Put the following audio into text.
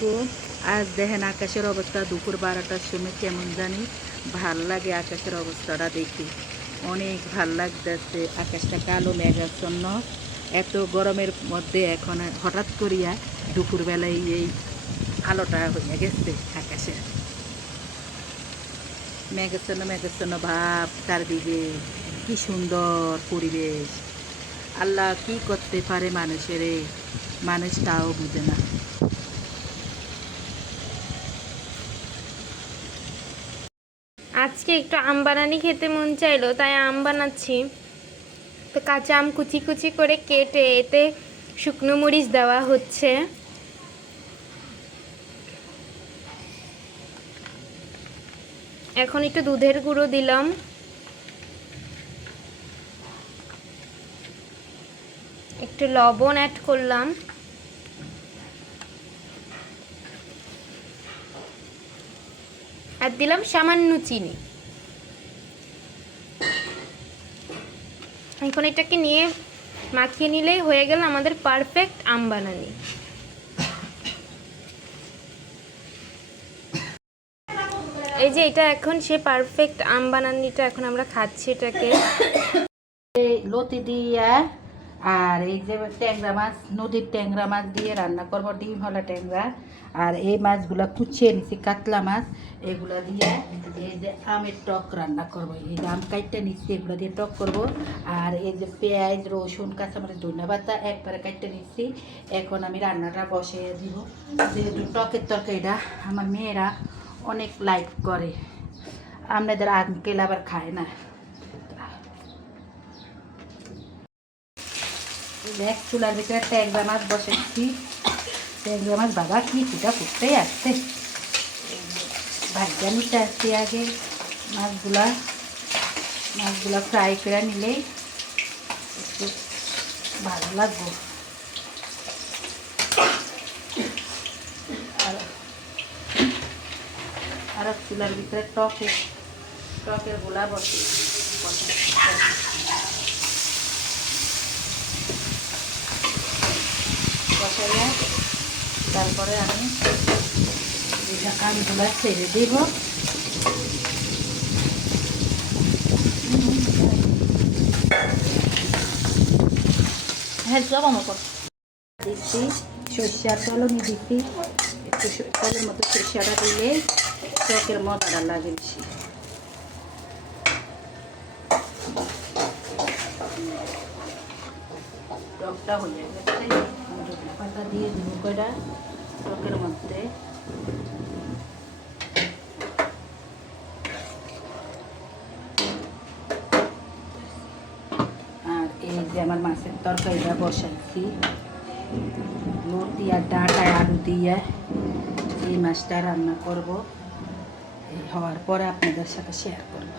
আলাইকুম আজ দেখেন আকাশের অবস্থা, দুপুর বারোটার সময় কেমন জানি ভালো লাগে আকাশের অবস্থাটা দেখি। অনেক ভালো লাগতেছে, আকাশটা কালো মেঘাচ্ছন্ন। এত গরমের মধ্যে এখন হঠাৎ করিয়া দুপুরবেলায় এই আলোটা হয়ে গেছে আকাশে। মেঘাচ্ছন্ন মেঘাচ্ছন্ন ভাব চারদিকে। কি সুন্দর পরিবেশ। আল্লাহ কি করতে পারে মানুষের? মানুষ তাও বুঝে না। আজকে একটু আম বানানি খেতে মন চাইলো, তাই আম বানাচ্ছি। তো কাঁচা আম কুচি কুচি করে কেটে এতে শুকনো মরিচ দেওয়া হচ্ছে। এখন একটু দুধের গুঁড়ো দিলাম। একটু লবণ অ্যাড করলাম। আর দিলাম সামান্য চিনি। এখন এটাকে নিয়ে মাখিয়ে নিলেই হয়ে গেল আমাদের পারফেক্ট আম বানানি। এই যে এটা এখন সে পারফেক্ট আম বানানিটা এখন আমরা খাচ্ছি এটাকে। লতি দিয়া আর এই যে ট্যাংরা মাছ, নদীর ট্যাংরা মাছ দিয়ে রান্না করব, ডিম হলা ট্যাংরা। আর এই মাছগুলা কুচিয়ে নিছি কাতলা মাছ। এগুলা দিয়ে এই যে আমের টক রান্না করব। এই যে আম কাইটটা নিচ্ছি, এগুলো দিয়ে টক করব। আর এই যে পেঁয়াজ, রসুন, কাঁচামরিচ, ধনিয়া পাতা একবারে কাইটটা নিচ্ছি। এখন আমি রান্নাটা বসিয়ে দিব। যেহেতু টকের তরকারিটা আমার মেয়েরা অনেক লাইক করে। আপনাদের আঙ্কেল আবার খায় না। দেখ, চুলার ভিতরে ট্যাংরা মাছ বসেছি। ট্যাংরা মাছ বাবা কি ফুটা ফুটতেই আসছে? ভাজা নিতে আসছি আগে মাছগুলা মাছগুলা ফ্রাই করে নিলে একটু ভালো লাগবে। আর চুলার ভিতরে টকে, টকের গোলা বসে বসে। বসাইয়া তারপরে আমি এটা আমগুলা ছেড়ে দিব। হ্যাঁ সব আমার দিচ্ছি সর্ষার তলনি দিচ্ছি। একটু তলের মতো সর্ষাটা দিলে চকের মজাটা লাগে টকটা হয়ে গেছে। পাতা দিয়ে দিব কয়টা? টকের মধ্যে। আর এই যে আমার মাছের তরকারিটা বসাইছি। লতি আর ডাঁটায় আলু দিয়ে এই মাছটা রান্না করব। হওয়ার পরে আপনাদের সাথে শেয়ার করব।